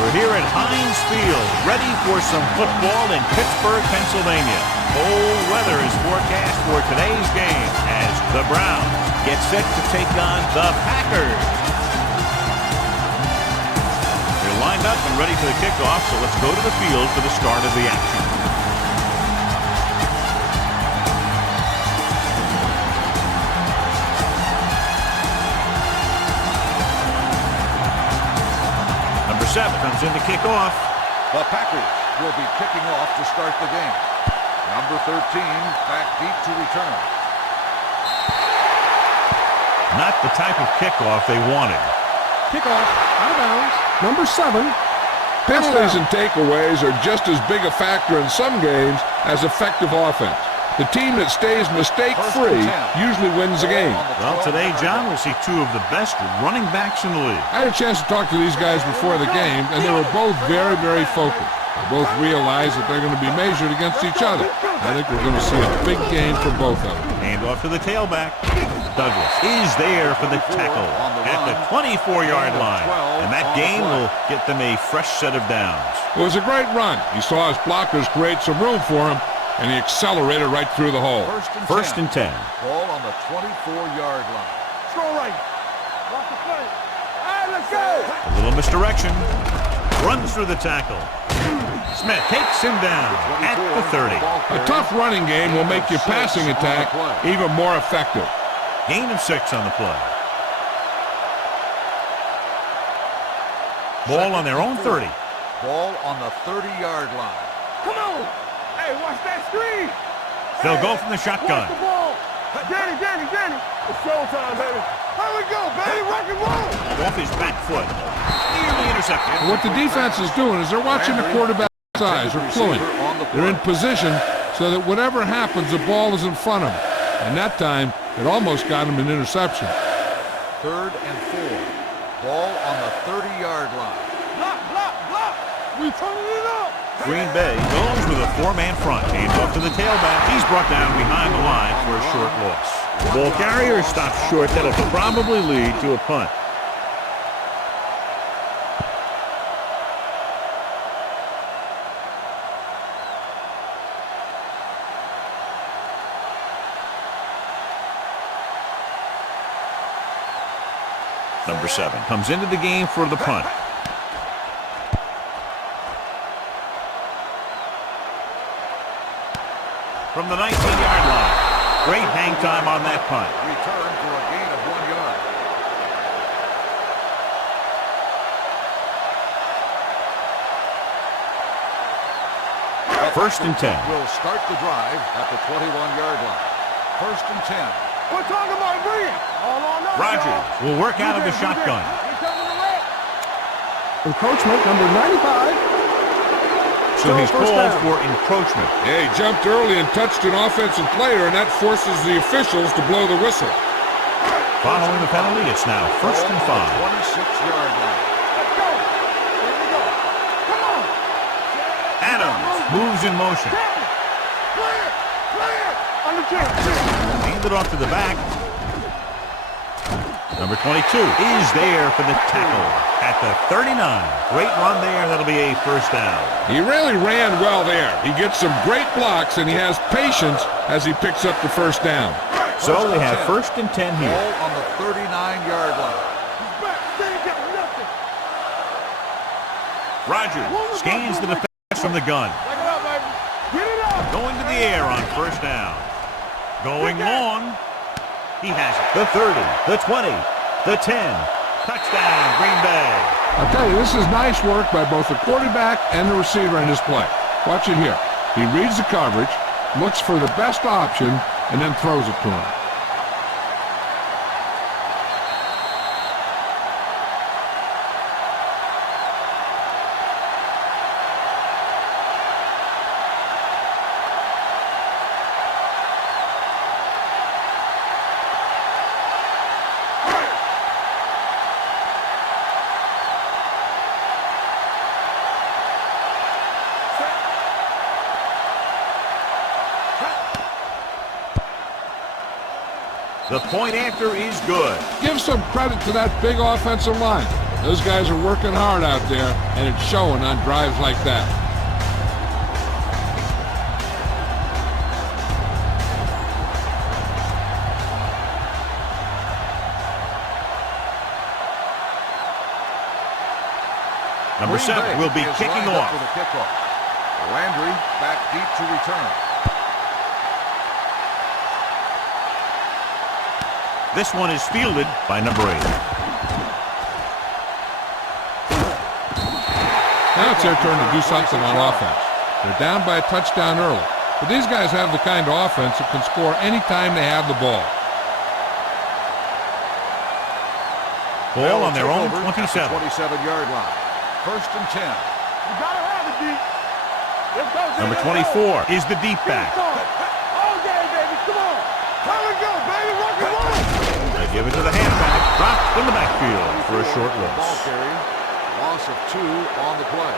We're here at Heinz Field, ready for some football in Pittsburgh, Pennsylvania. Cold weather is forecast for today's game as the Browns get set to take on the Packers. They're lined up and ready for the kickoff, so let's go to the field for the start of the action. Number 7 comes in to kick off. The Packers will be kicking off to start the game. Number 13 back deep to return. Not the type of kickoff they wanted. Kickoff, out of bounds, number 7. Penalties and takeaways are just as big a factor in some games as effective offense. The team that stays mistake-free usually wins the game. Well, today, John, we'll see 2 of the best running backs in the league. I had a chance to talk to these guys before the game, and they were both very, very focused. They both realize that they're going to be measured against each other. I think we're going to see a big game from both of them. Hand off to the tailback. Douglas is there for the tackle at the 24-yard line. And that gain will get them a fresh set of downs. It was a great run. He saw his blockers create some room for him, and he accelerated right through the hole. First and 10. Ball on the 24-yard line. Throw right. Watch the play. All right, let's go. A little misdirection. Runs through the tackle. Smith takes him down at the 30. A tough running game will make your passing attack even more effective. Gain of 6 on the play. Ball on their own 30. Ball on the 30-yard line. Come on. Hey, watch that screen. They'll go from the shotgun. Watch the ball. Danny. It's showtime, baby. Here we go, baby. Rock and roll. Off his back foot. Nearly intercepted. What the defense is doing is they're watching the quarterback's eyes or fluent. They're in position so that whatever happens, the ball is in front of them. And that time, it almost got him an interception. 3rd and 4. Ball on the 30-yard line. Block. We turning it up. Green Bay goes with a 4-man front. Hands off to the tailback. He's brought down behind the line for a short loss. The ball carrier stops short. That'll probably lead to a punt. Number 7 comes into the game for the punt. From the 19-yard line. Great hang time on that punt. Return for a gain of 1 yard. First and 10. Will start the drive at the 21-yard line. First and 10. We're talking about bringing. All on us. Rogers will work out of the shotgun. Encroachment, number 95. So he's called for encroachment. Yeah, he jumped early and touched an offensive player, and that forces the officials to blow the whistle. Following the penalty, it's now first and 5. 26-yard line. Let's go. Here we go. Come on. Adams moves in motion. Clear. On the kick. Hand it off to the back. Number 22 is there for the tackle at the 39. Great run there. That'll be a first down. He really ran well there. He gets some great blocks, and he has patience as he picks up the first down. So they have first and 10 here. Ball on the 39-yard line. Rogers scans the defense from the gun. Going to the air on first down. Going long. He has it. The 30, the 20, the 10. Touchdown, Green Bay. I'll tell you, this is nice work by both the quarterback and the receiver in this play. Watch it here. He reads the coverage, looks for the best option, and then throws it to him. The point after is good. Give some credit to that big offensive line. Those guys are working hard out there, and it's showing on drives like that. Number 7 will be kicking off. For the kickoff. Landry back deep to return. This one is fielded by number 8. Now it's their turn to do something on offense. They're down by a touchdown early, but these guys have the kind of offense that can score anytime they have the ball. Ball on their own 27. 27-yard line. First and 10. You gotta have it, D. Let's go, D. Number 24 is the deep back. All day, baby. Come on. Here we go, baby. Rock and roll. They give it to the halfback. Dropped in the backfield for a short Ball loss. carry. Loss of 2 on the play.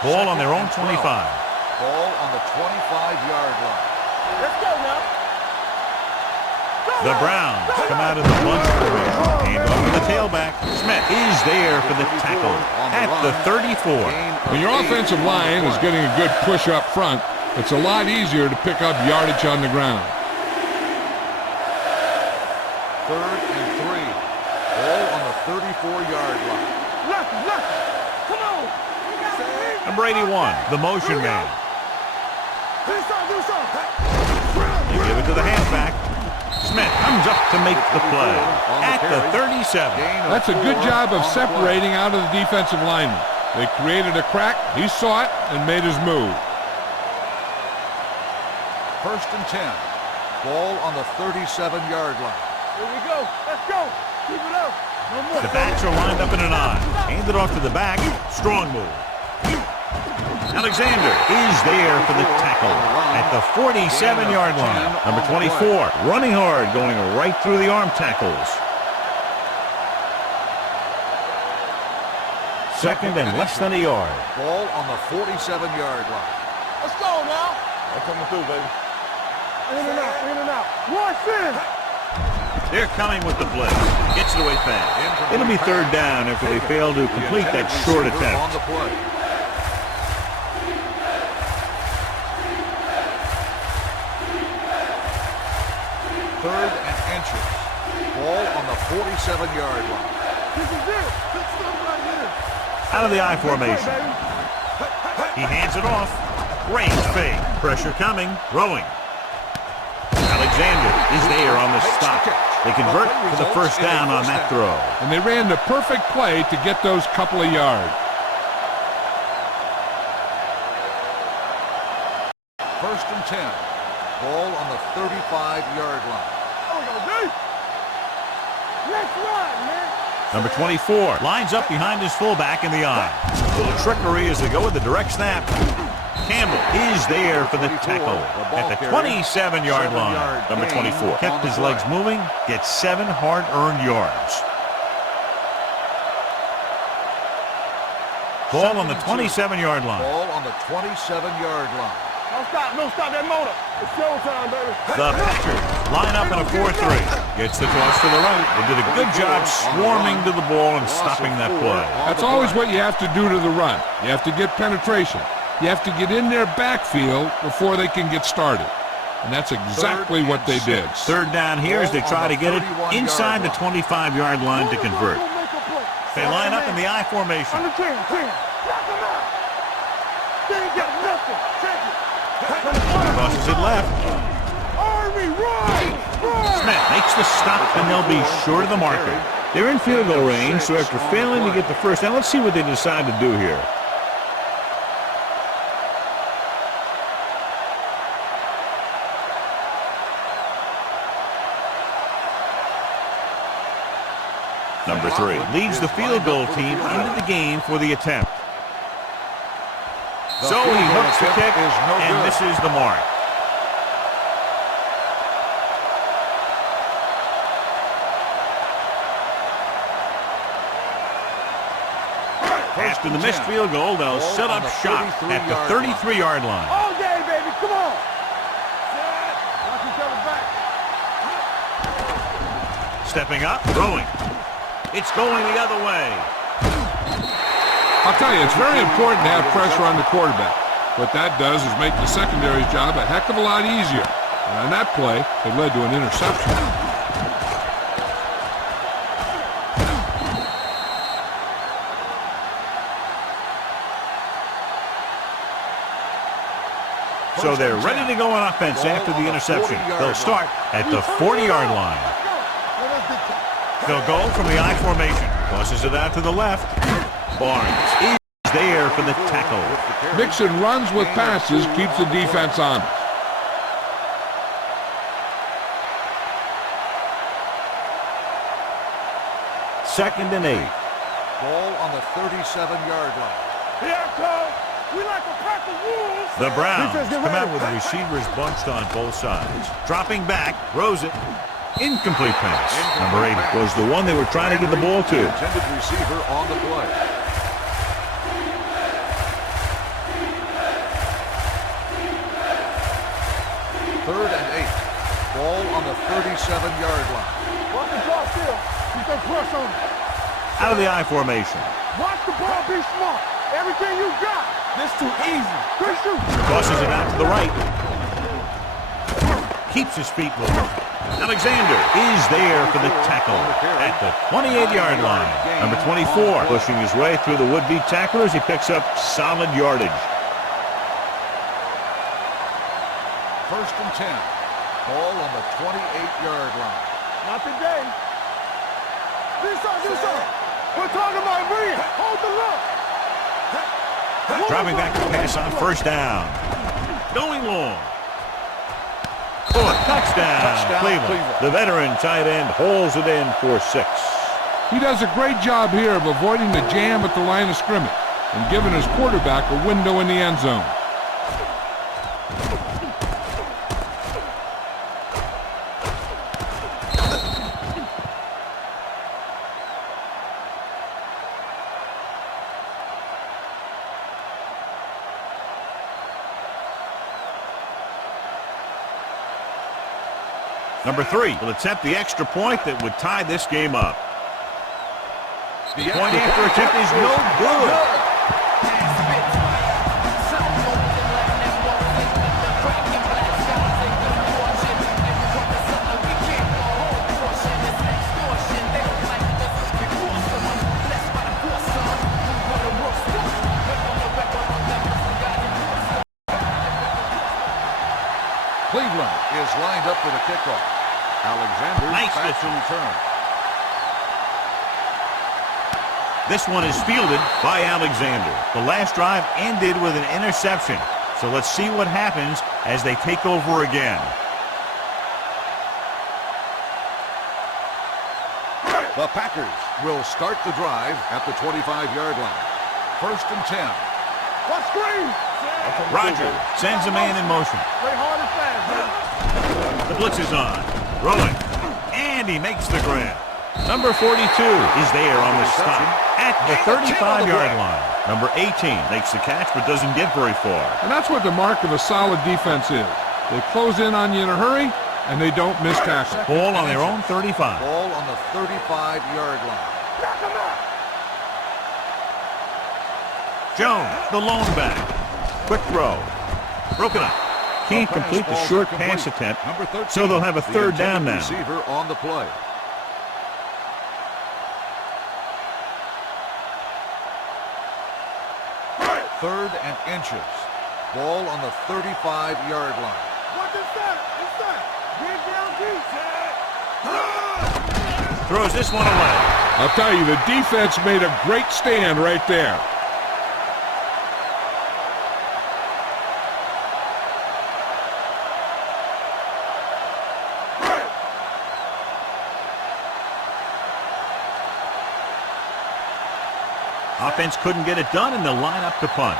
Ball on their own 25. Ball on the 25-yard line. Let's go now. The Browns come out of the bunch formation. And off to the tailback. Smith is there for the tackle at the 34. When your offensive line is getting a good push up front, it's a lot easier to pick up yardage on the ground. Third and 3. Ball on the 34-yard line. Lucky. Come on. Number 81, the motion man. Do something. They give it to the halfback. Smith comes up to make the play at the 37. That's a good job of separating out of the defensive lineman. They created a crack, he saw it, and made his move. First and 10. Ball on the 37-yard line. Here we go. Let's go. Keep it up. No more. The backs are lined up in an I. Hand it off to the back. Strong move. Alexander is there for the tackle at the 47-yard line. Number 24, running hard, going right through the arm tackles. Second and less than a yard. Ball on the 47-yard line. Let's go now. I'm coming through, baby. In and out. Watch in. They're coming with the blitz. Gets it away fast. It'll be third down after they fail to complete that short On attempt. the play. Third and inches. Ball on the 47-yard line. This is it. Let's go right here. Out of the I formation. He hands it off. Range fake. Pressure coming. Throwing. Alexander is there on the stop. They convert for the first down on that throw. And they ran the perfect play to get those couple of yards. First and 10. Ball on the 35-yard line. There we go, D. Let's run, man. Number 24 lines up behind his fullback in the I. A little trickery as they go with the direct snap. Campbell is there for the tackle at the 27-yard line. Number 24 kept his legs moving, gets 7 hard-earned yards. Ball on the 27-yard line. Ball on the 27-yard line. Don't stop that motor. It's showtime, baby. The Packers line up in a 4-3. Gets the toss to the right. They did a good job swarming to the ball and stopping that play. That's always what you have to do to the run. You have to get penetration. You have to get in their backfield before they can get started. And that's exactly what they did. Third down here as they try to get it inside the 25-yard line to convert. They line up in the I formation. On the 10. Knock him out. They ain't got nothing. Check it. Crosses it left. Army, run! Smith makes the stop, and they'll be short of the marker. They're in field goal range, so after failing to get the first down, let's see what they decide to do here. Number 3 leads the field goal team into the game for the attempt. So he hooks the kick, and this is the mark. After the missed field goal, they'll set up shop at the 33-yard line. All day, baby. Come on. Set. Lock Stepping up, throwing. It's going the other way. I'll tell you, it's very important to have pressure on the quarterback. What that does is make the secondary's job a heck of a lot easier. And on that play, it led to an interception. So they're ready to go on offense after the interception. They'll start at the 40-yard line. They'll go from the I formation. Tosses it out to the left. Barnes is there for the tackle. Mixon runs with passes, keeps the defense on. Second and 8. Ball on the 37-yard line. Here comes. We like a pack of wolves. The Browns come out with the receivers bunched on both sides. Dropping back, throws it. Incomplete pass. Number 8 was the one they were trying to get the ball to. Intended receiver on the play. Third and 8. Ball on the 37-yard line. Watch the ball still. Keep that press on it. Out of the I formation. Watch the ball, be smart. Everything you got. This too easy. Good shoot. Tosses it out to the right. Keeps his feet moving. Alexander is there for the tackle at the 28-yard line. Number 24 pushing his way through the would-be tacklers. He picks up solid yardage. First and 10. Ball on the 28-yard line. Not today. Do something. We're talking about brilliant. Hold the look. Dropping back to pass on first down. Going long. For a touchdown, Cleveland. The veteran tight end holds it in for 6. He does a great job here of avoiding the jam at the line of scrimmage and giving his quarterback a window in the end zone. Number 3 will attempt the extra point that would tie this game up. The point after attempt is no good. Cleveland is lined up for the kickoff. Alexander Nice back to return. This one is fielded by Alexander. The last drive ended with an interception. So let's see what happens as they take over again. The Packers will start the drive at the 25-yard line. First and 10. What screen? Roger sends a man in motion. Play hard and fast, man. The blitz is on. Rolling. And he makes the grab. Number 42 is there on the stop at the 35-yard line. Number 18 makes the catch but doesn't get very far. And that's what the mark of a solid defense is. They close in on you in a hurry, and they don't miss tackle. Ball on their own 35. Ball on the 35-yard line. Jones, the lone back. Quick throw. Broken up. Can't complete the short pass attempt, Number 13, so they'll have a third down now. Receiver on the play. Third and inches. Ball on the 35-yard line. What is that? Get down deep. Throws this one away. I'll tell you, the defense made a great stand right there. Offense couldn't get it done, and they'll line up to punt.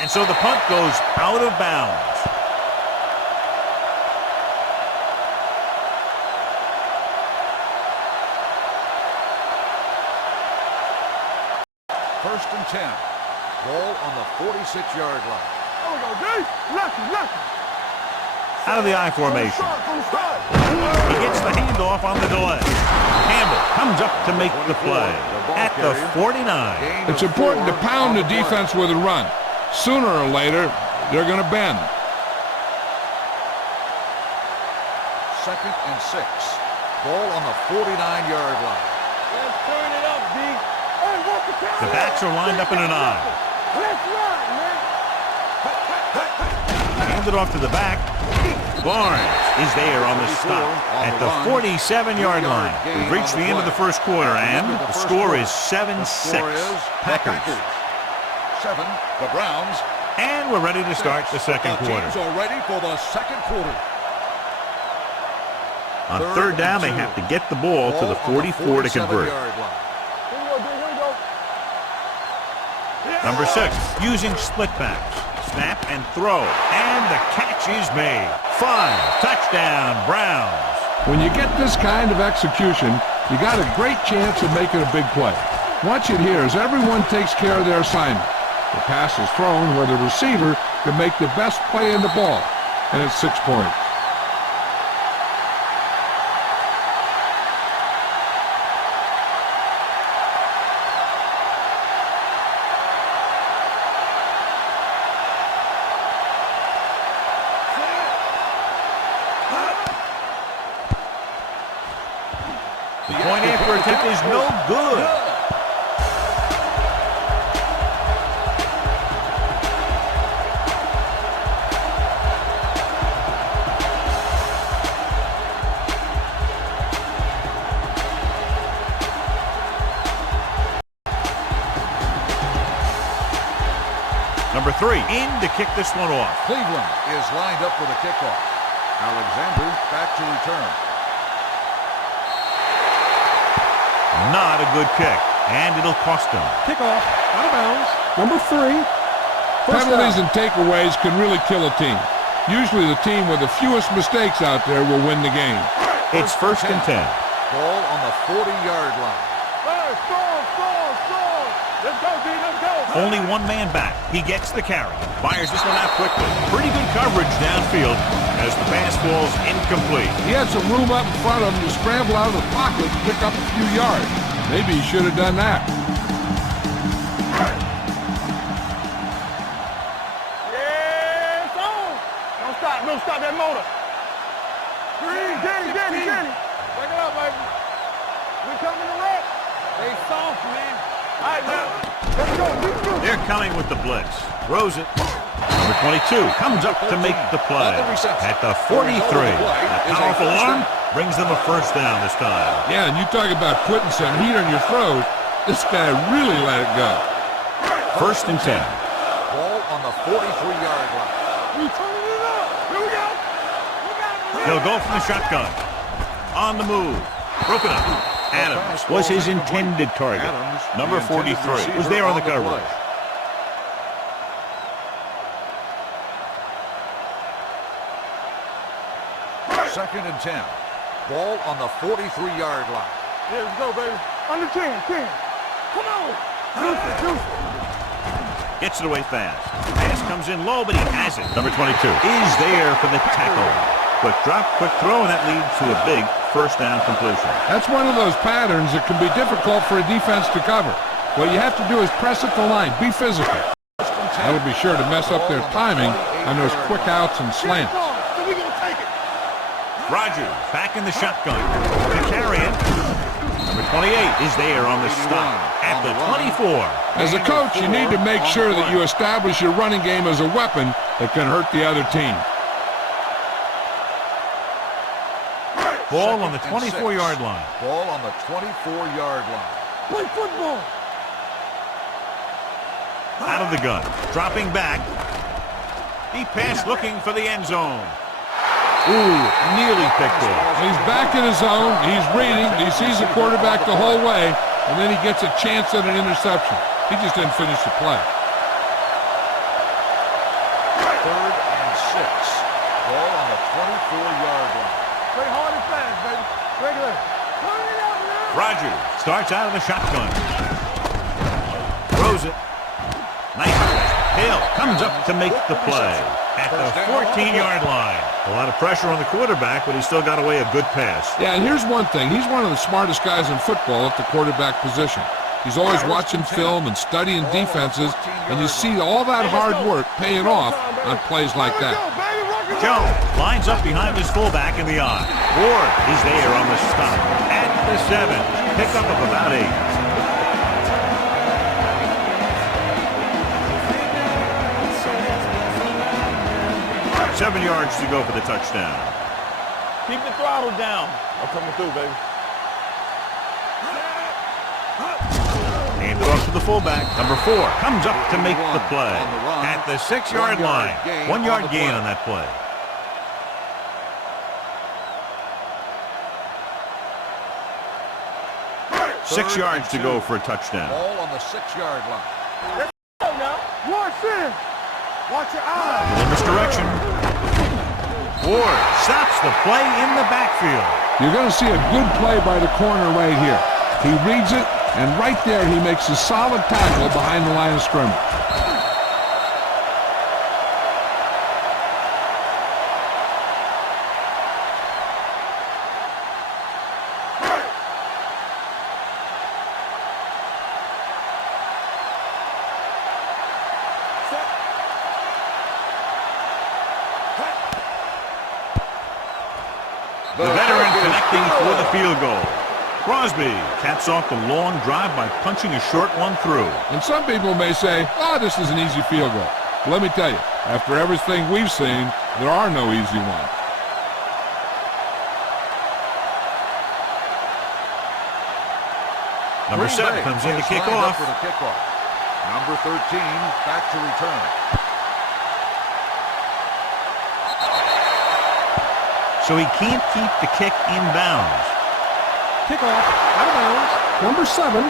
And so the punt goes out of bounds. First and 10. Ball on the 46-yard line. we go, D. Lucky, lucky. Out of the I formation. He gets the handoff on the delay. Campbell comes up to make the play at the 49. It's important to pound the defense with a run. Sooner or later, they're going to bend. 2nd and 6. Ball on the 49-yard line. Let's turn it up, D. Hey, walk the count. The backs are lined up in an I. Let's run, man. Hand it off to the back. Barnes is there on the stop at the 47-yard line. We've reached the end of the first quarter, and the score is 7-6. Packers. 7, the Browns. And we're ready to start the second quarter. Teams are ready for the second quarter. On third down, they have to get the ball to the 44 to convert. Number 6, using split backs. Snap and throw, and the catch is made. 5, touchdown, Browns. When you get this kind of execution, you got a great chance of making a big play. Watch it here as everyone takes care of their assignment. The pass is thrown where the receiver can make the best play in the ball, and it's 6 points. The point after attempt is no good. Number 3, in to kick this one off. Cleveland is lined up for the kickoff. Alexander back to return. Not a good kick, and it'll cost them. Kickoff, out of bounds. Number 3. Penalties and takeaways can really kill a team. Usually the team with the fewest mistakes out there will win the game. It's 1st and 10. Ball on the 40-yard line. Hey, score. Let's go, D, let's go. Only one man back. He gets the carry. Fires this one out quickly. Pretty good coverage downfield as the pass falls incomplete. He had some room up in front of him to scramble out of the pocket and pick up a few yards. Maybe he should have done that. Yeah, it's on. Don't stop that motor. Green, Danny. Break it up, baby. We coming to wreck. They soft, man. All right, now. Let's go. They're coming with the blitz. Throws it. Number 22 comes up to make the play at the 43. A powerful arm brings them a first down this time. Yeah, and you talk about putting some heat on your throat. This guy really let it go. 1st and 10. Ball on the 43-yard line. We turning it up. Here we go. He'll go from the shotgun. On the move. Broken up. Adams was his intended target. Number 43 was there on the coverage. Second and 10. Ball on the 43-yard line. Yeah, let's go, baby. Under 10. Come on. Juice it. Gets it away fast. Pass comes in low, but he has it. Number 22 is there for the tackle. Quick drop, quick throw, and that leads to a big first down completion. That's one of those patterns that can be difficult for a defense to cover. What you have to do is press at the line, be physical. That'll be sure to mess up their timing on those quick outs and slants. Rogers back in the shotgun to carry it. Number 28 is there on the stop at the 24. As a coach, you need to make sure that you establish your running game as a weapon that can hurt the other team. Ball on the 24-yard line. Ball on the 24-yard line. Play football. Out of the gun. Dropping back. Deep pass looking for the end zone. Ooh, nearly picked off. He's back in his zone. He's reading. He sees the quarterback the whole way, and then he gets a chance at an interception. He just didn't finish the play. 3rd and 6. Ball on the 24-yard line. Play hard and fast, baby. Regular. Turn it out now. Rogers starts out of the shotgun. Throws it. Nice. Hill comes up to make the play at the 14-yard line. A lot of pressure on the quarterback, but he still got away a good pass. Yeah, and here's one thing. He's one of the smartest guys in football at the quarterback position. He's always watching film and studying defenses, and you see all that hard work paying off on plays like that. Jones lines up behind his fullback in the I. Ward is there on the stop at the 7. Pickup of about 8. Seven yards to go for the touchdown. Keep the throttle down. I'm coming through, baby. Hand it off to the fullback. Number 4 comes up to make the play at the 6-yard line. 1 yard gain on that play. Six yards to go for a touchdown. Ball on the 6-yard line. Let's go now. Watch in. Watch your eyes. In misdirection. Ward stops the play in the backfield. You're going to see a good play by the corner right here. He reads it, and right there he makes a solid tackle behind the line of scrimmage. The veteran connecting for the field goal. Crosby caps off the long drive by punching a short one through. And some people may say, oh, this is an easy field goal. But let me tell you, after everything we've seen, there are no easy ones. Number 7 comes in to kick off. Number 13 back to return. So he can't keep the kick in bounds. Kickoff out of bounds. Number 7.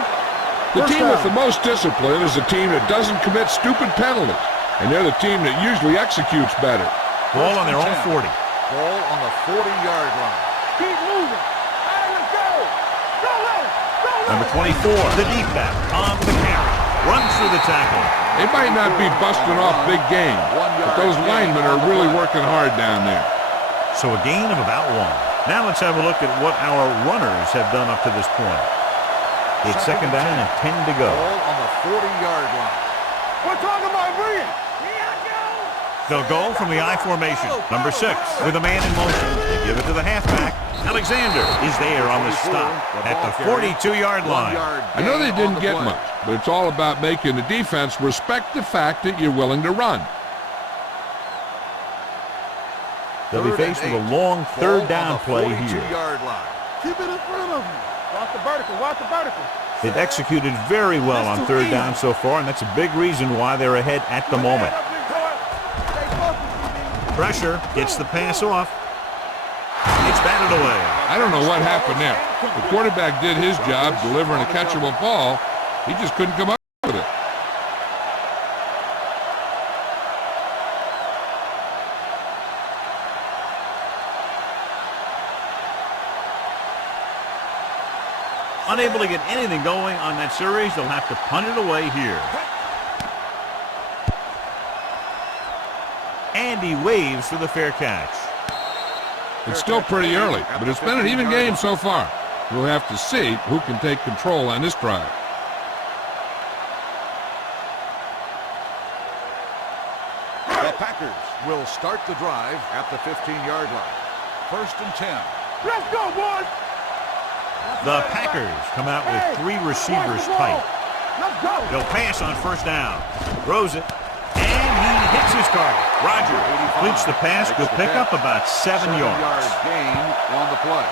The team with the most discipline is the team that doesn't commit stupid penalties. And they're the team that usually executes better. Ball on their own 40. Ball on the 40-yard line. Keep moving. Hey, let's go. Go, Larry. Go, Larry. Number 24, the deep back on the carry. Runs through the tackle. They might not be busting off big game, but those linemen are really working hard down there. So a gain of about 1. Now let's have a look at what our runners have done up to this point. It's second down and 10 to go. Ball on the 40-yard line. We're talking about bringing. They'll go from the I formation. Number 6 with a man in motion. They give it to the halfback. Alexander is there on the stop at the 42-yard line. I know they didn't get much, but it's all about making the defense respect the fact that you're willing to run. They'll be faced with a long third down play here. Keep it in front of you. Watch the vertical. Watch the vertical. They've executed very well on third down so far, and that's a big reason why they're ahead at the moment. Pressure gets the pass off. It's batted away. I don't know what happened there. The quarterback did his job delivering a catchable ball. He just couldn't come up with it. Unable to get anything going on that series, they'll have to punt it away here. And he waves for the fair catch. It's still pretty early, but it's been an even game so far. We'll have to see who can take control on this drive. The Packers will start the drive at the 15-yard line. First and 10. Let's go, boys. The Packers come out with 3 receivers tight. Let's go. They'll pass on first down. Throws it. And he hits his target. Roger completes the pass. Good pickup, about 7 yards. Gain on the play.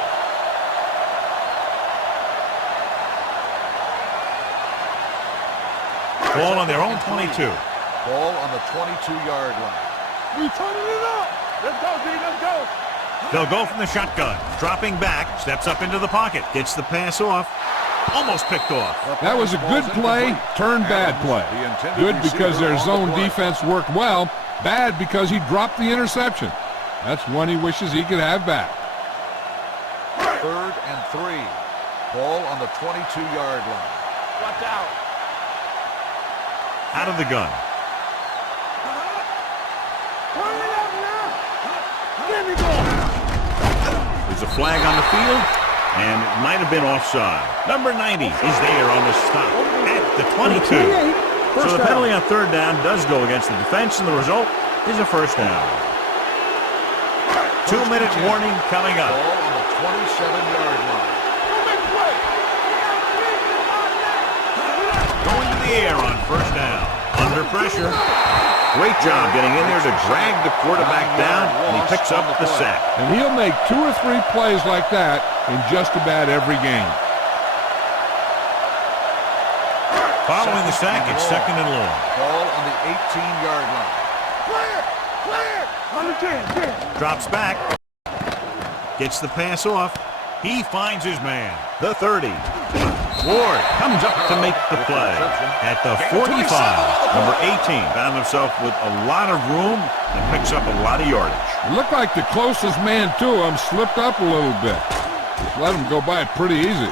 Ball on their own 22. Ball on the 22-yard line. We turning it up. Let's go, D. Let's go. They'll go from the shotgun. Dropping back. Steps up into the pocket. Gets the pass off. Almost picked off. That was a good play, turned bad play. Good because their zone defense worked well. Bad because he dropped the interception. That's one he wishes he could have back. 3rd and 3. Ball on the 22-yard line. Watch out. Out of the gun. There's a flag on the field, and it might have been offside. Number 90 is there on the stop at the 22. So the penalty on third down does go against the defense, and the result is a first down. 2-minute warning coming up. Ball on the 27-yard line. Going to the air on first down. Under pressure. Great job getting in there to drag the quarterback down, and he picks up the sack. And he'll make 2 or 3 plays like that in just about every game. Following the sack, it's second and long. Ball on the 18-yard line. On the 10. Drops back. Gets the pass off. He finds his man. The 30. Ward comes up to make the play. At the 45, number 18 found himself with a lot of room and picks up a lot of yardage. It looked like the closest man to him slipped up a little bit. Just let him go by pretty easy.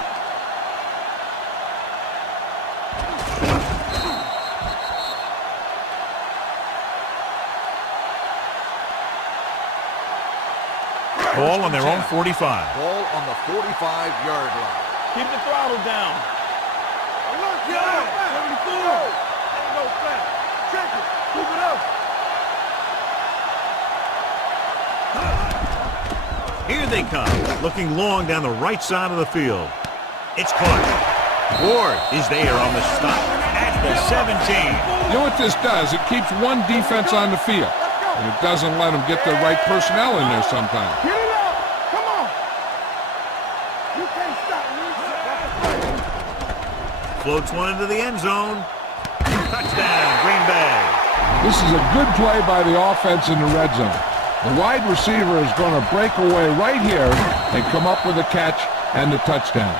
Ball on their own 45. Ball on the 45-yard line. Keep the throttle down. Look, 74. Ain't no flat. Check it. Keep it up. Here they come, looking long down the right side of the field. It's caught. Ward is there on the stop at the 17. You know what this does? It keeps one defense on the field, and it doesn't let them get the right personnel in there sometimes. Get it up. Come on. You can't stop me. Floats one into the end zone. Touchdown, Green Bay. This is a good play by the offense in the red zone. The wide receiver is going to break away right here and come up with a catch and the touchdown.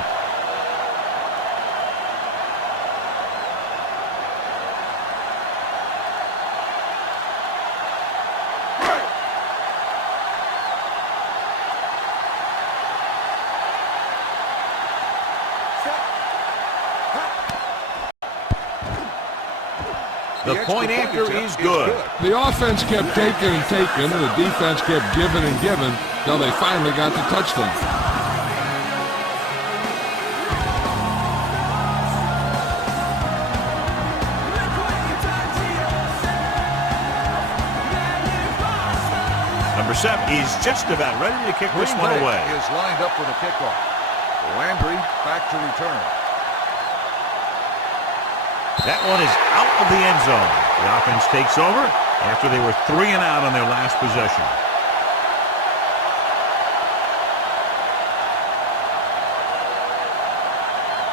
The point after is good. The offense kept taking and taking, and the defense kept giving and giving until they finally got the touchdown. Number 7 is just about ready to kick this one away. Is lined up for the kickoff. Landry back to return. That one is out of the end zone. The offense takes over after they were 3 and out on their last possession.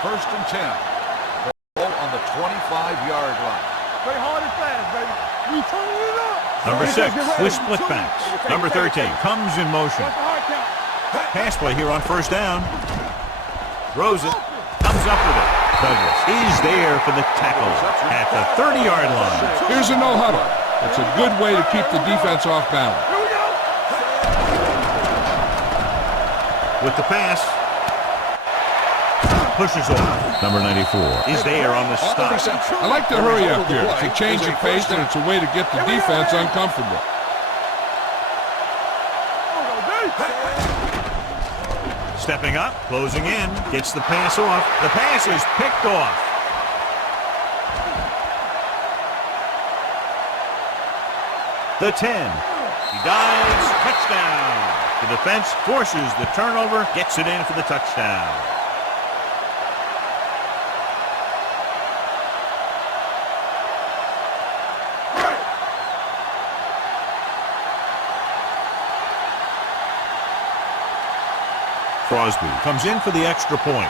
First and 10. Ball on the 25-yard line. Play hard and fast, baby. We turn it up. Number 6 with split backs. Number 13 comes in motion. What's the hard count? Pass play here on first down. Throws it. Comes up with it. Douglas is there for the tackle at the 30-yard line. Here's a no-huddle. It's a good way to keep the defense off balance. Here we go. With the pass. Pushes off. Number 94 is there on the stop. I like the hurry up here. It's a change of pace, and it's a way to get the defense uncomfortable. Stepping up, closing in, gets the pass off. The pass is picked off. The 10. He dives, touchdown. The defense forces the turnover, gets it in for the touchdown. Crosby comes in for the extra point.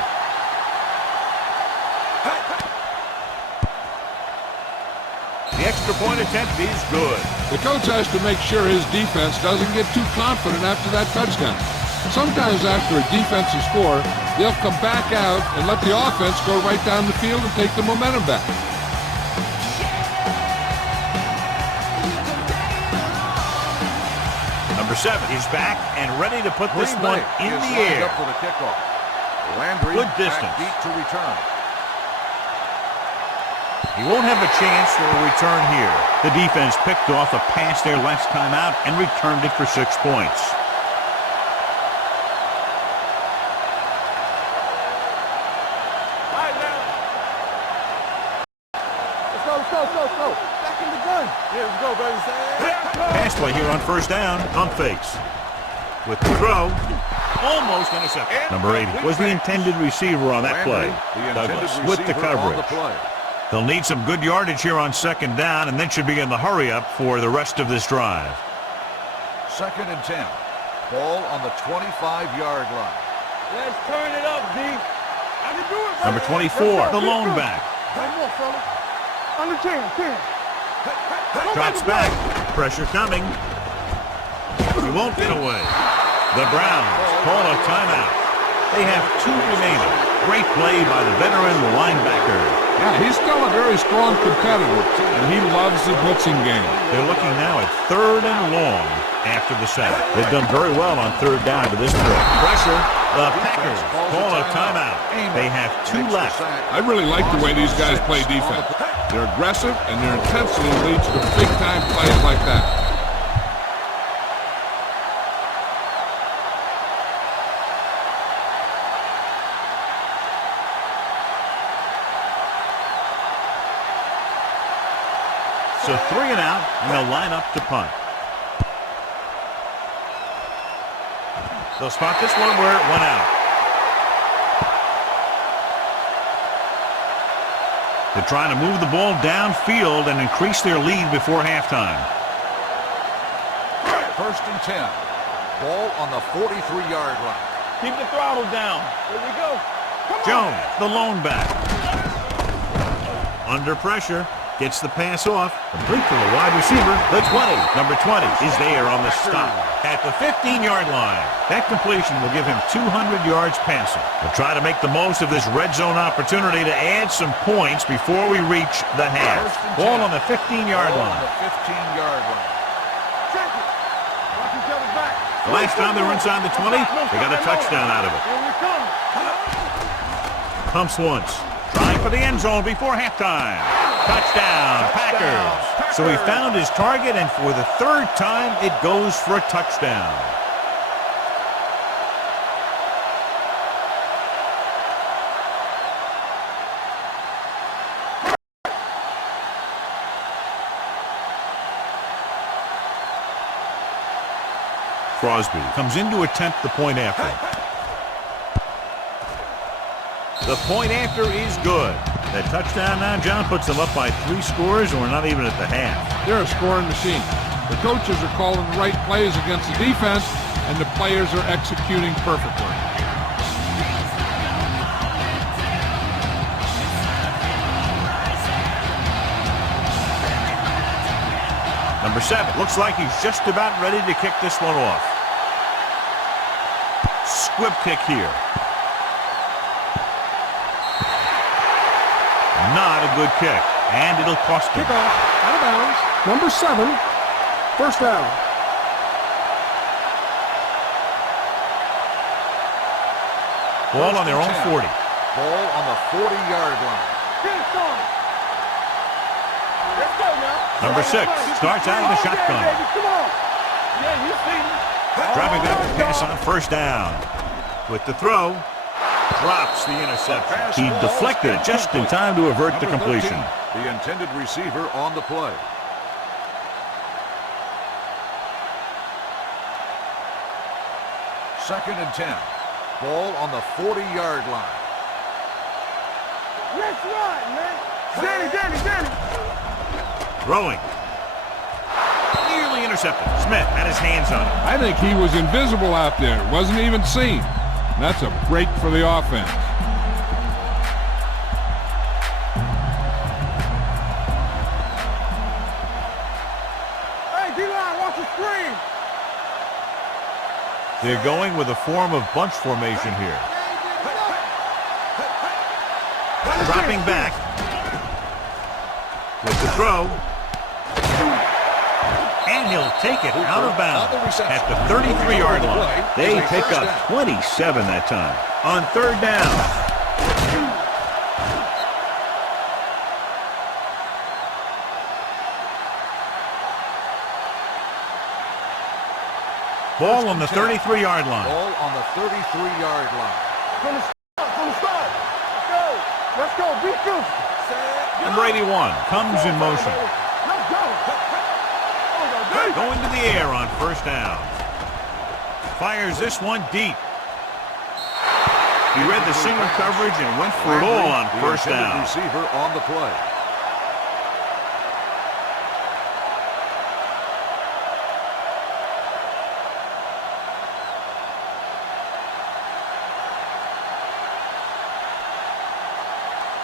The extra point attempt is good. The coach has to make sure his defense doesn't get too confident after that touchdown. Sometimes after a defensive score, they'll come back out and let the offense go right down the field and take the momentum back. Number 7 is back and ready to put this Green one Bay in is the lined air. up for the kickoff. Landry Good back distance. deep to return. He won't have a chance for a return here. The defense picked off a pass there last time out and returned it for 6 points. Let's go. Back in the gun. Yeah, let's go, baby. Pass play here on first down. Pump fakes. With the throw. Almost intercepted. Number 80 was the intended receiver on that play. Douglas with the coverage. They'll need some good yardage here on second down and then should be in the hurry up for the rest of this drive. 2nd and 10. Ball on the 25-yard line. Let's turn it up, D. I can do it. Number 24, the lone back. One more, fella. Under 10. Drops back. Pressure coming. He won't get away. The Browns call a timeout. They have 2 remaining. Great play by the veteran linebacker. Yeah, he's still a very strong competitor, and he loves the blitzing game. They're looking now at 3rd and long after the sack. They've done very well on 3rd down to this point. Pressure. The Packers call a timeout. They have 2 left. I really like the way these guys play defense. They're aggressive, and their intensity leads to big-time plays like that. So 3 and out, and they'll line up to punt. They'll spot this one where it went out. They're trying to move the ball downfield and increase their lead before halftime. 1st and 10. Ball on the 43-yard line. Keep the throttle down. Here we go. Jones, the lone back. Under pressure. Gets the pass off. Complete for the wide receiver. The 20. Number 20 is there on the stop at the 15-yard line. That completion will give him 200 yards passing. We'll try to make the most of this red zone opportunity to add some points before we reach the half. Ball on the 15-yard line. Check it. Watch each other back. The last time they were inside the 20, they got a touchdown out of it. Here we come. Pumps once. Trying for the end zone before halftime. Touchdown, Packers. So he found his target, and for the 3rd time, it goes for a touchdown. Crosby comes in to attempt the point after. The point after is good. That touchdown now, John, puts them up by 3 scores, and we're not even at the half. They're a scoring machine. The coaches are calling the right plays against the defense, and the players are executing perfectly. Number 7 looks like he's just about ready to kick this one off. Squib kick here. Not a good kick, and it'll cost him. Kickoff, out of bounds. Number 7, 1st down. Ball on their own 40. Ball on the 40-yard line. Get it started. Let's go now. Number 6 starts out in the shotgun. Baby, come on. Yeah, you see me. Dropping back to pass on 1st down. With the throw. Drops the interception. He deflected it just in time to avert the completion. 13, the intended receiver on the play. Second and 10. Ball on the 40-yard line. Let's run, man. Danny. Throwing. Nearly intercepted. Smith had his hands on it. I think he was invisible out there. Wasn't even seen. That's a break for the offense. Hey, D-line, watch the screen. They're going with a form of bunch formation here. Dropping back. With the throw. And he'll take it out of bounds at the 33-yard line. They pick up 27 that time. On 3rd down. Ball on the 33-yard line. Ball on the 33-yard line. From the start. Let's go. Be true. Number 81 comes in motion. Let's go. Going to the air on first down. Fires this one deep. He read the single coverage and went for it all on first down. Receiver on the play.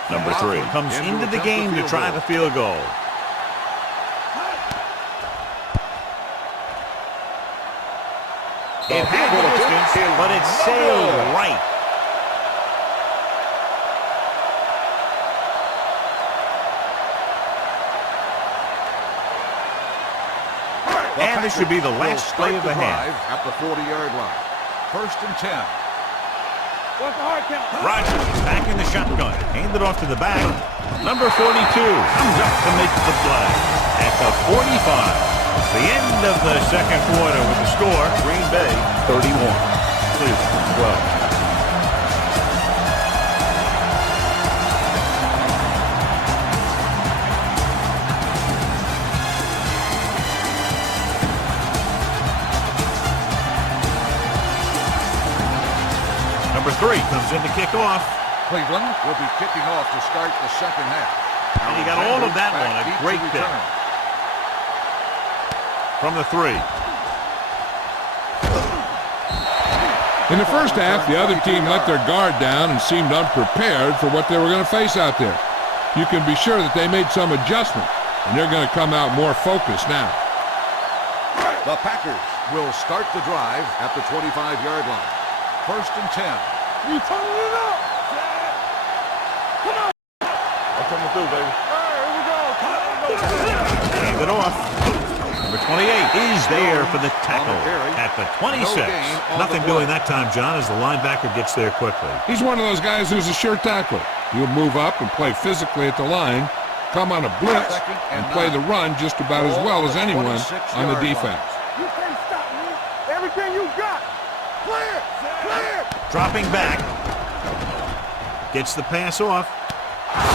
Number 3 comes into the game to try the field goal. It had the distance, but it sailed right. And this should be the last play of the half. At the 40-yard line. 1st and 10. What's the hard count? Rodgers is back in the shotgun. Handed off to the back. Number 42 comes up to make the play. At the 45. It's the end of the second quarter with the score. Green Bay 31. Cleveland 12. Number 3 comes in to kick off. Cleveland will be kicking off to start the second half. And he got all of that one. A great pick. From the 3. In the first half, the other team let their guard down and seemed unprepared for what they were going to face out there. You can be sure that they made some adjustment, and they're going to come out more focused now. The Packers will start the drive at the 25-yard line. 1st and 10. You turning it up. Come on. I'm coming through, baby. All right, here we go. Hand it off. Number 28 is there for the tackle at the 26. Nothing doing that time, John, as the linebacker gets there quickly. He's one of those guys who's a sure tackler. He'll move up and play physically at the line, come on a blitz, and play the run just about as well as anyone on the defense. You can't stop me. Everything you got. Clear. Dropping back. Gets the pass off.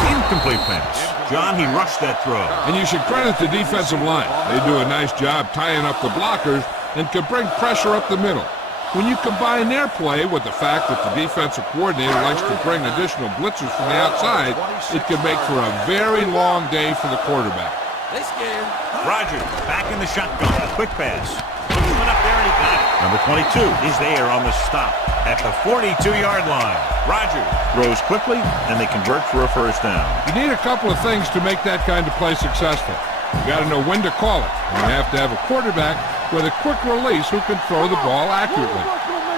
Incomplete pass. John, he rushed that throw. And you should credit the defensive line. They do a nice job tying up the blockers and can bring pressure up the middle. When you combine their play with the fact that the defensive coordinator likes to bring additional blitzers from the outside, it can make for a very long day for the quarterback. They scared. Rodgers back in the shotgun. Quick pass. Went up there and he got it. Number 22 is there on the stop at the 42-yard line. Rodgers throws quickly, and they convert for a first down. You need a couple of things to make that kind of play successful. You got to know when to call it, and you have to have a quarterback with a quick release who can throw the ball accurately.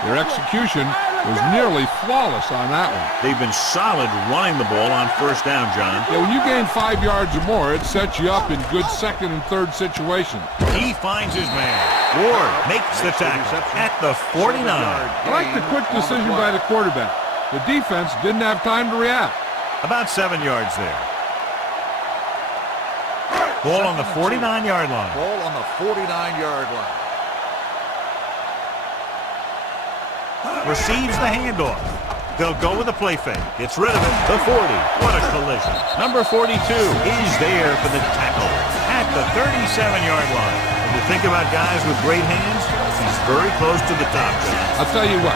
Their execution was nearly flawless on that one. They've been solid running the ball on first down, John. Yeah, when you gain 5 yards or more, it sets you up in good second and third situations. He finds his man. Ward makes the tackle at the 49. I like the quick decision by the quarterback. The defense didn't have time to react. About 7 yards there. Ball on the 49-yard line. Ball on the 49-yard line. Receives the handoff. They'll go with a play fake. Gets rid of it. The 40. What a collision. Number 42 is there for the tackle at the 37-yard line. When you think about guys with great hands, he's very close to the top, John. I'll tell you what,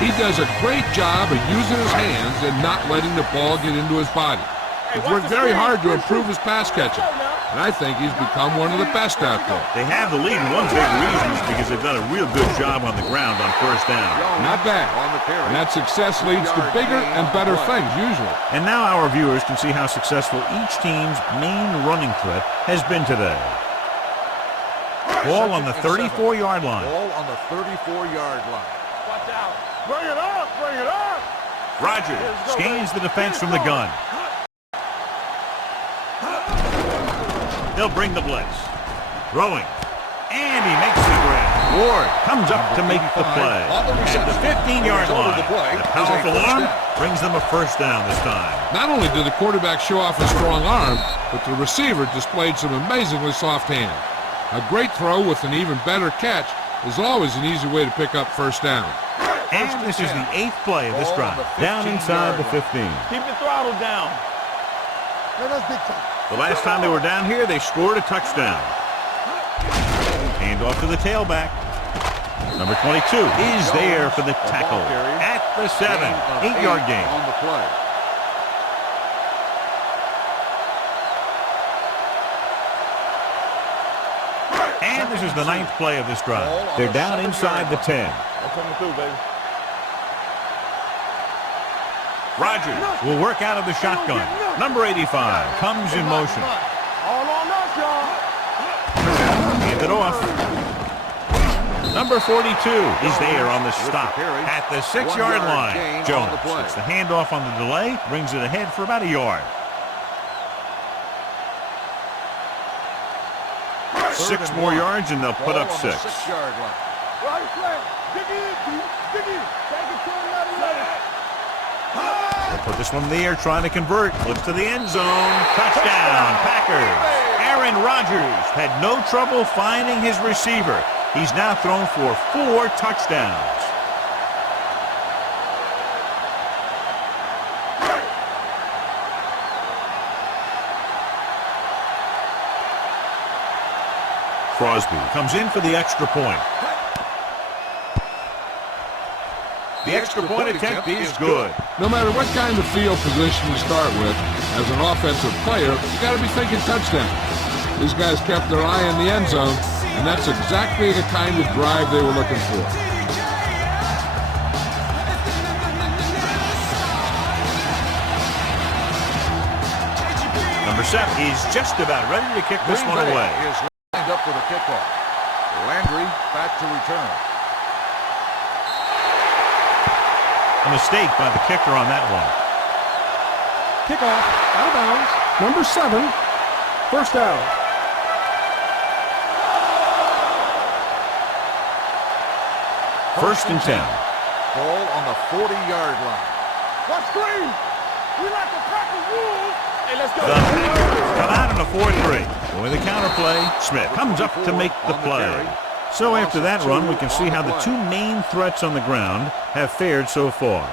he does a great job of using his hands and not letting the ball get into his body. He's worked very hard to improve his pass catching, and I think he's become one of the best out there. They have the lead, and one big reason is because they've done a real good job on the ground on first down. Not bad, and that success leads to bigger and better things usually. And now our viewers can see how successful each team's main running threat has been today. Ball on the 34-yard line. Ball on the 34-yard line. Watch out. Bring it up. Bring it up. Rodgers scans the defense from the gun. They'll bring the blitz. Throwing. And he makes the grab. Ward comes up to make the play. At the 15-yard line. A powerful arm brings them a first down this time. Not only did the quarterback show off a strong arm, but the receiver displayed some amazingly soft hands. A great throw with an even better catch is always an easy way to pick up first down. And this is the 8th play of this drive. Down inside the 15. Keep the throttle down. The last time they were down here, they scored a touchdown. Hand off to the tailback. Number 22 is there for the tackle at the 7. 8-yard gain. On the play. And this is the 9th play of this drive. They're down inside the 10. I'm coming through, baby. Rogers will work out of the shotgun. Number 85 comes in motion. All on us, y'all. Hand it off. Number 42 is there on the stop at the 6-yard line. Jones gets the handoff on the delay, brings it ahead for about a yard. 6 more yards and they'll put up 6. 6-yard line. Right flag. Dig in. Take it to another level. They'll put this one in the air, trying to convert. Flips to the end zone. Touchdown, Packers. Aaron Rodgers had no trouble finding his receiver. He's now thrown for 4 touchdowns. Crosby comes in for the extra point. The extra point attempt is good. No matter what kind of field position you start with, as an offensive player, you got to be thinking touchdown. These guys kept their eye on the end zone, and that's exactly the kind of drive they were looking for. Number 7 is just about ready to kick this one away. Is lined up for the kickoff. Landry back to return. A mistake by the kicker on that one. Kickoff. Out of bounds. Number 7. First down. First and 10. Ball on the 40-yard line. Let's scream. We like to practice rules. Hey, let's go. The Packers come out in a 4-3. With the counterplay, Smith comes up to make the play. So after that run, we can see how the 2 main threats on the ground have fared so far.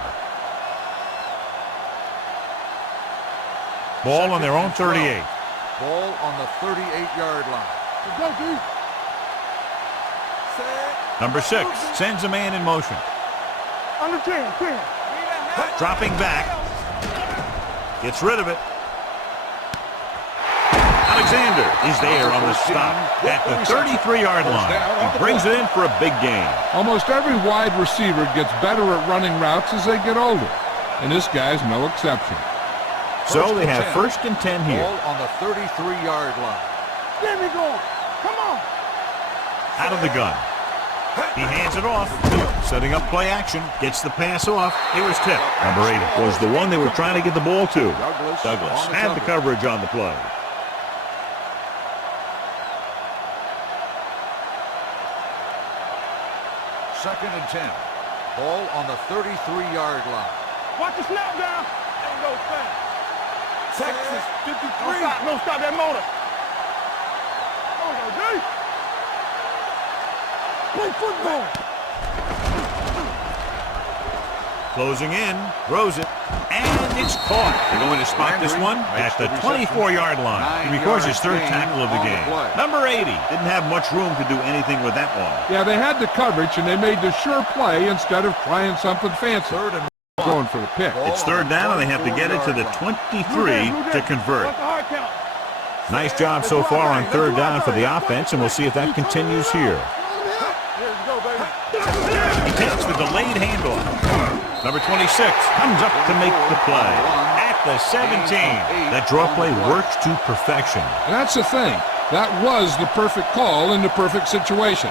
Ball on their own 38. Ball on the 38-yard line. Go, D. Number 6 sends a man in motion. Under 10. Dropping back. Gets rid of it. Alexander is there on the stop at the 33-yard line. He brings it in for a big gain. Almost every wide receiver gets better at running routes as they get older, and this guy's no exception. So they have first and 10 here. Ball on the 33-yard line. Get me going. Come on. Out of the gun. He hands it off. Setting up play action. Gets the pass off. Here is Tip. Number 8 was the one they were trying to get the ball to. Douglas had the coverage on the play. Second and 10. Ball on the 33-yard line. Watch the snap down. Ain't no fast. Texas 53. No stop that motor. Come on, G. Play football. Closing in. Throws it. And it's caught. They're going to spot this one at the 24-yard line. He records his 3rd tackle of the game. Number 80 didn't have much room to do anything with that one. Yeah, they had the coverage, and they made the sure play instead of trying something fancy. Going for the pick. It's 3rd down, and they have to get it to the 23 to convert. Nice job so far on 3rd down for the offense, and we'll see if that continues here. He takes the delayed handoff. Number 26 comes up to make the play at the 17. That draw play works to perfection. And that's the thing. That was the perfect call in the perfect situation.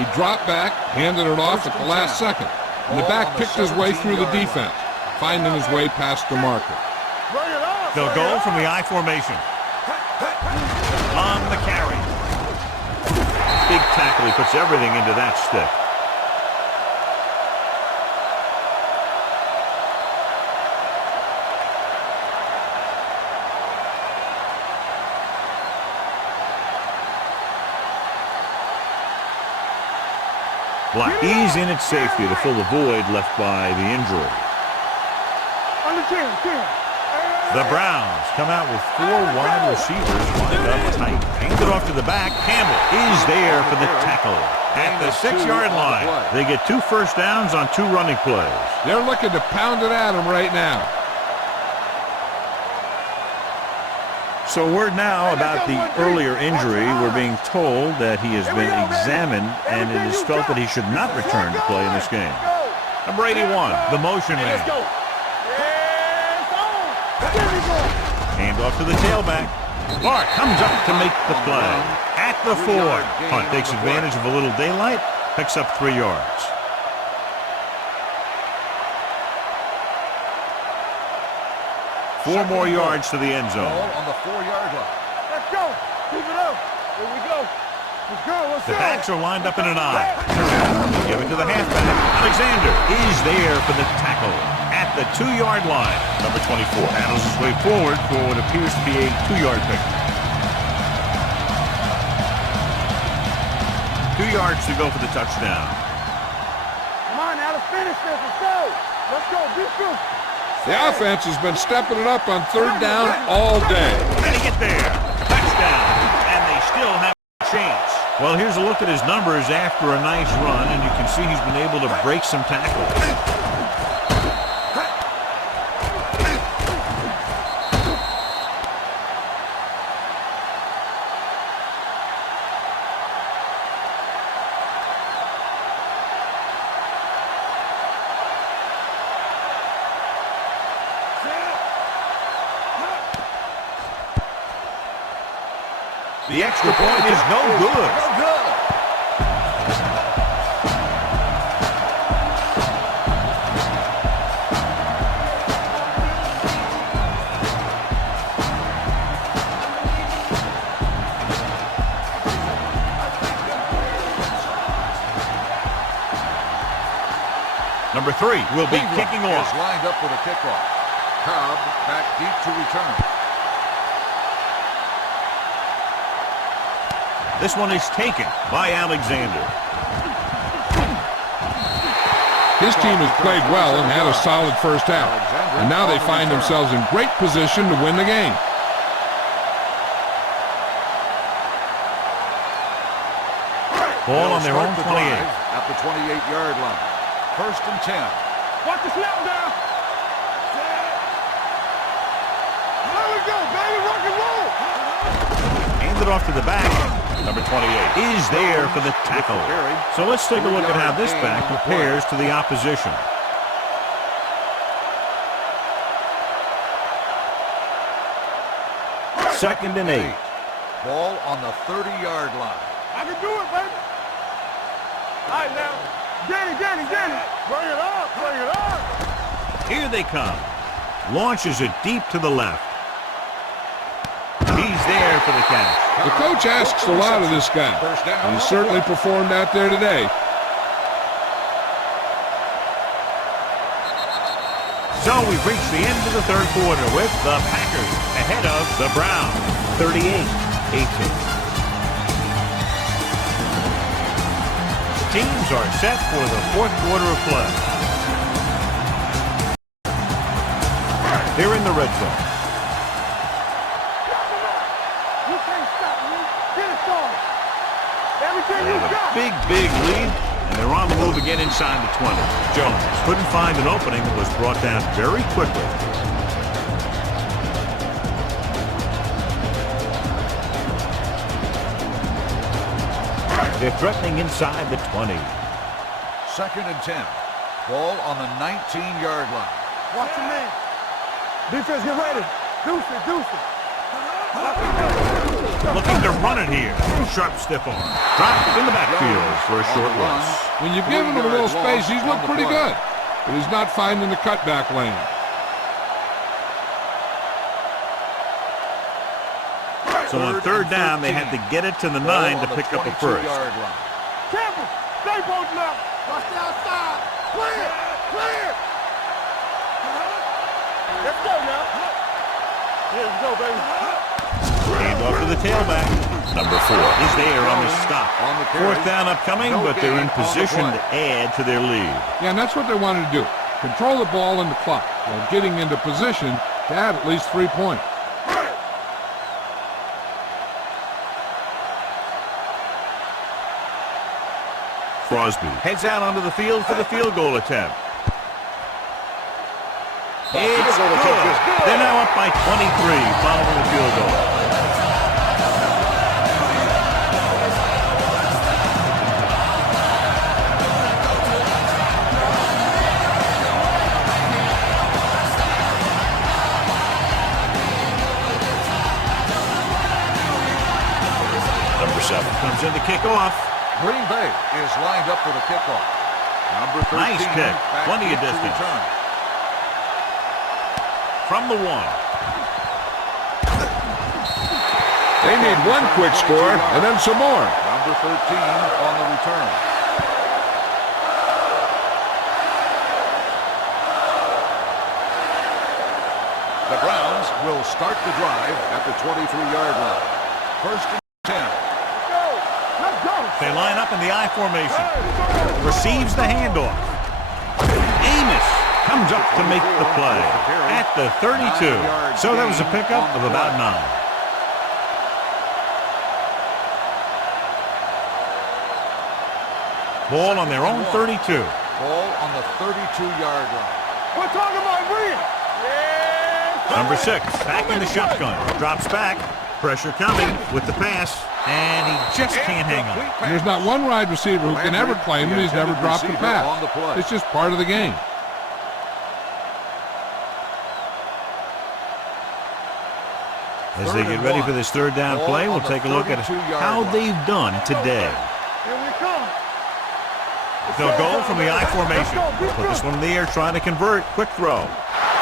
He dropped back, handed it off at the last second. And the back picked his way through the defense, finding his way past the marker. They'll go from the I formation. On the carry. Big tackle. He puts everything into that stick. Block. He's in at safety to fill the void left by the injury. Under 10. The Browns come out with 4 wide receivers lined up tight. Hands it off to the back. Campbell is there for the tackle. At the 6-yard line, they get 2 first downs on 2 running plays. They're looking to pound it at him right now. So word now about the earlier injury. We're being told that he has been examined and it is felt that he should not return to play in this game. Number 81, the motion man. Hand off to the tailback. Clark comes up to make the play. At the 4. Hunt takes advantage of a little daylight, picks up 3 yards. Four more yards to the end zone. Ball on the 4-yard line. Let's go. Keep it up. Here we go. Let's go. Let's The go. backs are lined up in an I. Give it to the halfback. Alexander is there for the tackle at the 2-yard line. Number 24 battles his way forward for what appears to be a 2-yard pick. 2 yards to go for the touchdown. Come on, now let's finish this. Let's go. Let's go. Defense. The offense has been stepping it up on 3rd down all day. Can he get there? Touchdown. And they still have a chance. Well, here's a look at his numbers after a nice run, and you can see he's been able to break some tackles. The extra point is no good. Number 3 will be kicking off. Is lined up for the kickoff. Cobb back deep to return. This one is taken by Alexander. His team has played well and had a solid first half. And now they find themselves in great position to win the game. Ball on their own 28. At the 28-yard line. 1st and 10. Watch the snap down. There we go, baby. Rock and roll. Hand it off to the back. Number 28 is there for the tackle. So let's take a look at how this back compares to the opposition. Second and 8. Ball on the 30-yard line. I can do it, baby. All right, now. Danny. Bring it up. Here they come. Launches it deep to the left. He's there for the catch. The coach asks a lot of this guy, and he certainly performed out there today. So we've reached the end of the 3rd quarter with the Packers ahead of the Browns, 38-18. Teams are set for the 4th quarter of play. They're in the red zone. You can't stop me. Get it started. Everything They you have got. a big lead, and they're on the move again inside the 20. Jones couldn't find an opening and was brought down very quickly. They're threatening inside the 20. 2nd and 10. Ball on the 19-yard line. Watch your man. Defense, get ready. Deuce it. Looking to run it here. Sharp stiff arm. Dropped in the backfield for a short loss. When you've given him a little space, he's looked pretty good. But he's not finding the cutback lane. So on 3rd down, they had to get it to the 9 to pick up a first. Campbell, stay both left. Watch the outside. Clear. Let's go now. Here we go, baby. Hand off to the tailback. Number 4 is there on the stop. On the carry. 4th down upcoming, No but they're in gain on the position play. to add to their lead. Yeah, and that's what they wanted to do. Control the ball and the clock while getting into position to add at least 3 points. Crosby heads out onto the field for the field goal attempt. It's good. They're now up by 23 following the field goal. Number 7 comes in to kick off. Green Bay is lined up for the kickoff. Number 13. Nice kick. back Plenty of deep to distance. return. From the 1. They need one quick score and then some more. Number 13 on the return. The Browns will start the drive at the 23-yard line. First and 10. They line up in the I formation. Receives the handoff. Amos comes up to make the play at the 32. So that was a pickup of about 9. Ball on their own 32. Ball on the 32-yard line. We're talking about Green. Number 6 back in the shotgun. Drops back. Pressure coming with the pass. And he just can't hang on. And there's not one wide receiver who can ever claim that he's never dropped a pass. It's just part of the game. As they get ready for this 3rd down play, we'll take a look at how they've done today. Here we come. They'll go from the I formation. Put this one in the air, trying to convert. Quick throw.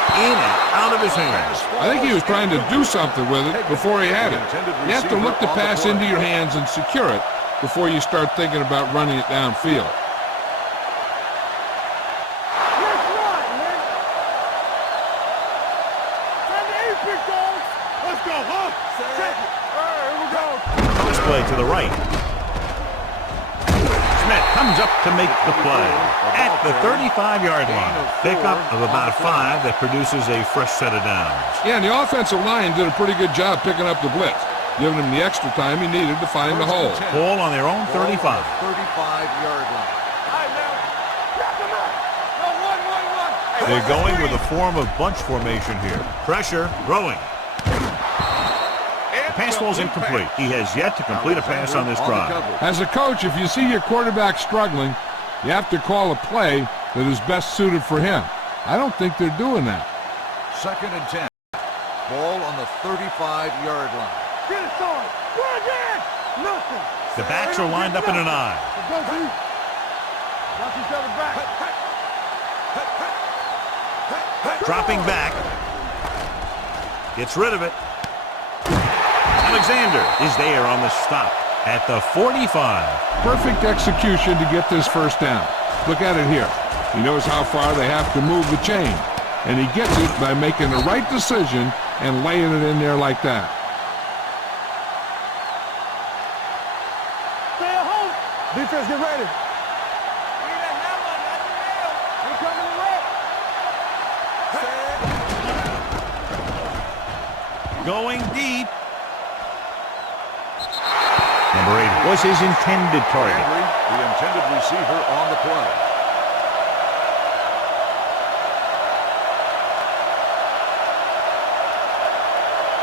In and out of his hands. I think he was trying to do something with it before he had it. You have to look the pass into your hands and secure it before you start thinking about running it downfield. Let's go, huh? All right, here we go. This play to the right. Smith comes up to make the play at the 35-yard line. Pickup of about 5 that produces a fresh set of downs. Yeah, and the offensive line did a pretty good job picking up the blitz, giving him the extra time he needed to find the hole. Ball on their own 35. 35-yard line. They're going with a form of bunch formation here. Pressure, throwing. The pass ball's incomplete. He has yet to complete a pass on this drive. As a coach, if you see your quarterback struggling, you have to call a play that is best suited for him. I don't think they're doing that. 2nd and 10. Ball on the 35-yard line. Get it started. Run again. Nothing. The backs are lined up in an I. Go, D. Watch each other back. Dropping back. Gets rid of it. Alexander is there on the stop at the 45. Perfect execution to get this 1st down. Look at it here. He knows how far they have to move the chain, and he gets it by making the right decision and laying it in there like that. Stay at home. Defense, get ready. We're coming to wreck. Going deep. Number 8 was his intended target. Henry, the intended receiver on the play.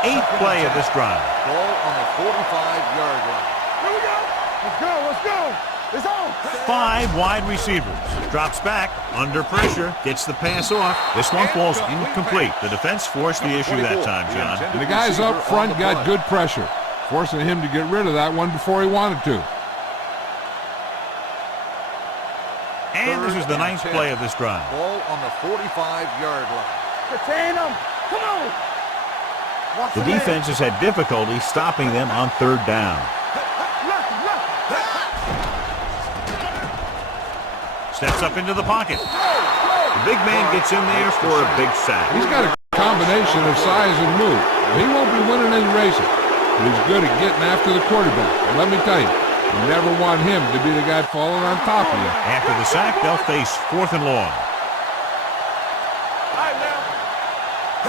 Eighth play of this drive. Ball on the 45-yard line. Here we go. Let's go. Let's go. It's on. 5 wide receivers. Drops back, under pressure, gets the pass off. This one falls incomplete. The defense forced the issue that time, John. And the guys up front got good pressure, forcing him to get rid of that one before he wanted to. And this is the 9th play of this drive. Ball on the 45-yard line. Contain them. Come on. Watch The defense has had difficulty stopping them on 3rd down. Steps up into the pocket. The big man gets in there for a big sack. He's got a combination of size and move. He won't be winning any races. He's good at getting after the quarterback. And let me tell you, you never want him to be the guy falling on top of you. After the sack, they'll face 4th and long.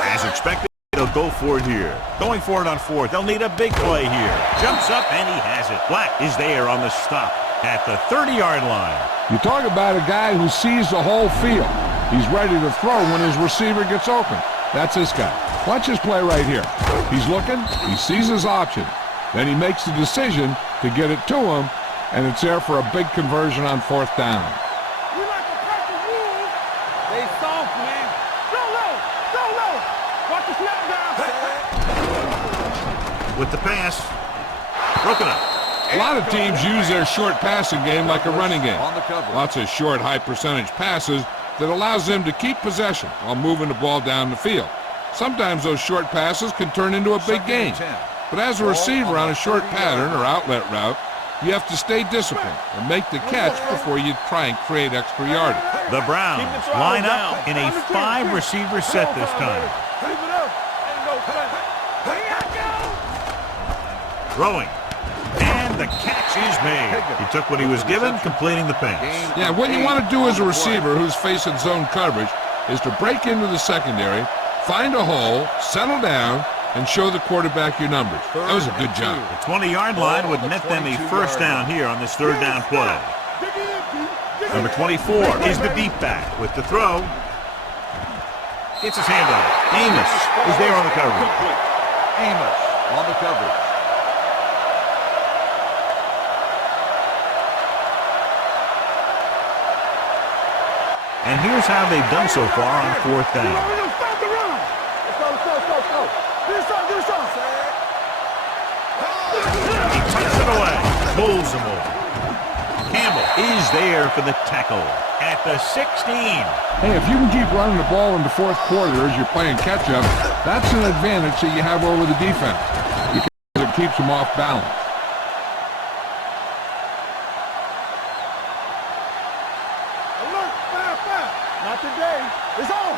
As expected, they'll go for it here. Going for it on 4th. They'll need a big play here. Jumps up, and he has it. Black is there on the stop at the 30-yard line. You talk about a guy who sees the whole field. He's ready to throw when his receiver gets open. That's this guy. Watch his play right here. He's looking, he sees his option. Then he makes the decision to get it to him, and it's there for a big conversion on 4th down. We like to press the rules. They soft, man. Go low. Go low. Watch the snap down. With the pass, broken up. A lot of teams use their short passing game like a running game. On the cover. Lots of short, high-percentage passes that allows them to keep possession while moving the ball down the field. Sometimes those short passes can turn into a big gain. But as a receiver on a short pattern or outlet route, you have to stay disciplined and make the catch before you try and create extra yardage. The Browns line up in a 5-receiver set this time. Throwing. And the catch is made. He took what he was given, completing the pass. Yeah, what you want to do as a receiver who's facing zone coverage is to break into the secondary, find a hole, settle down, and show the quarterback your numbers. That was a good job. The 20-yard line would net them a first down here on this 3rd down play. Number 24 is the deep back with the throw. Gets his hand on it. Amos is there on the coverage. Amos on the coverage. And here's how they've done so far on 4th down. Stop the run. Let's go. Do something. He tucks it away. Pulls him over. Campbell is there for the tackle at the 16. Hey, if you can keep running the ball in the 4th quarter as you're playing catch-up, that's an advantage that you have over the defense because it keeps them off balance. Alert, 5-5. Not today. It's on.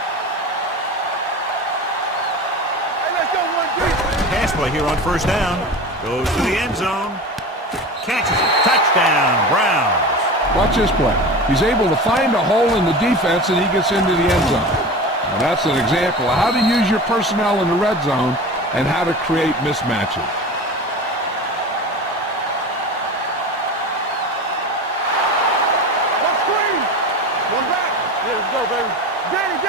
Hey, let's go 1-3. Pass play here on 1st down. Goes to the end zone. Catches it. Touchdown, Browns. Watch this play. He's able to find a hole in the defense and he gets into the end zone. Now that's an example of how to use your personnel in the red zone and how to create mismatches. One screen. One back. Let's go, baby. Danny.